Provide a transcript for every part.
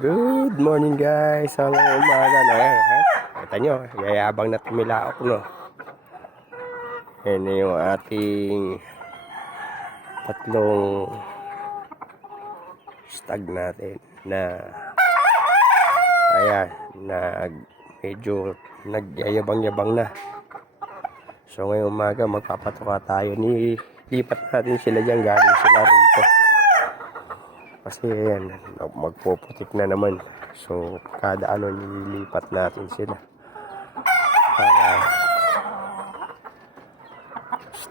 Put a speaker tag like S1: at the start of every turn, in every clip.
S1: Good morning guys. Hanggang umaga na. Ha? Kita nyo, yayabang na tumilaok no. Yan yung ating tatlong stag natin na ayan, nag medyo nagyayabang-yabang na. So ngayong umaga magpapatuka tayo ni lipat natin sila dyan galing sila rito. Kasi yan, magpuputik na naman. So, kada ano nililipat natin sila. Para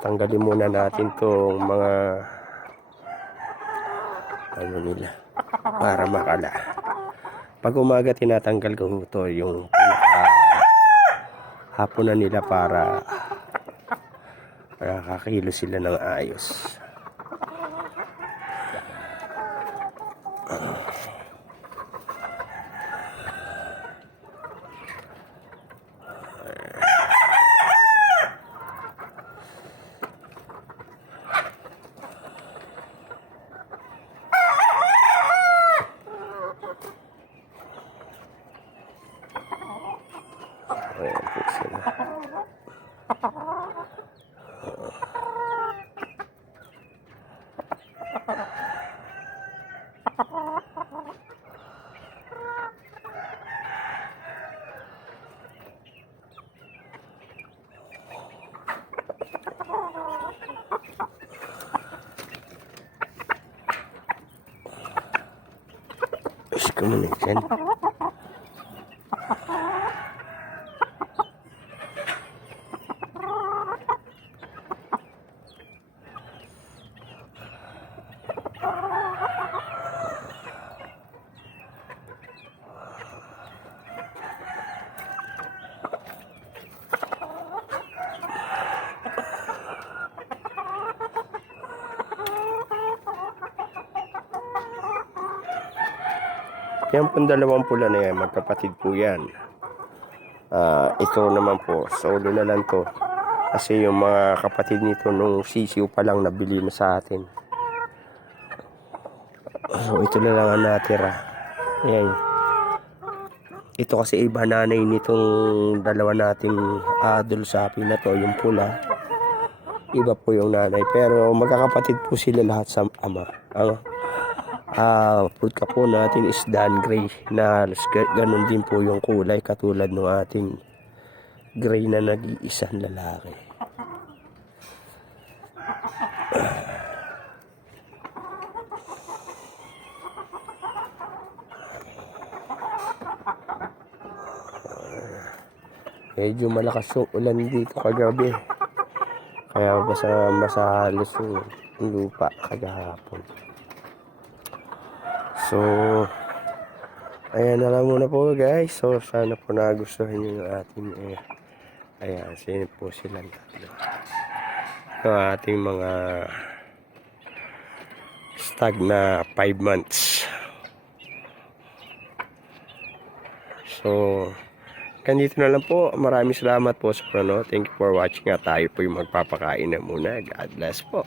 S1: tanggalin muna natin tong mga ano nila para makala. Pag umaga tinatanggal ko ito yung pinaka hapon na nila para para kakilo sila ng ayos. Ayan po sila. Is Yan pong dalawang pula na yan, magkapatid po yan. Ah, ito naman po, solo na lang to. Kasi yung mga kapatid nito nung sisiw pa lang nabili na sa atin. So ito na lang ang natira. Ayan. Ito kasi iba nanay nitong dalawa nating adol sapi na to, yung pula. Iba po yung nanay. Pero magkakapatid po sila lahat sa ama. Ang Ah, food ka po natin is Dan Gray na ga- ganun din po yung kulay katulad ng ating gray na nag-iisang lalaki. Medyo malakas yung ulan dito kagabi. Kaya basta masahalos yung lupa kagahapon. So, ayan na lang muna po guys. So, sana po nagustuhan nyo yung ating eh, ayan, sino po silang tatlo. Yung ating mga stag na 5 months. So, ganito na lang po. Maraming salamat po sa panonood. Thank you for watching. At tayo po yung magpapakain na muna. God bless po.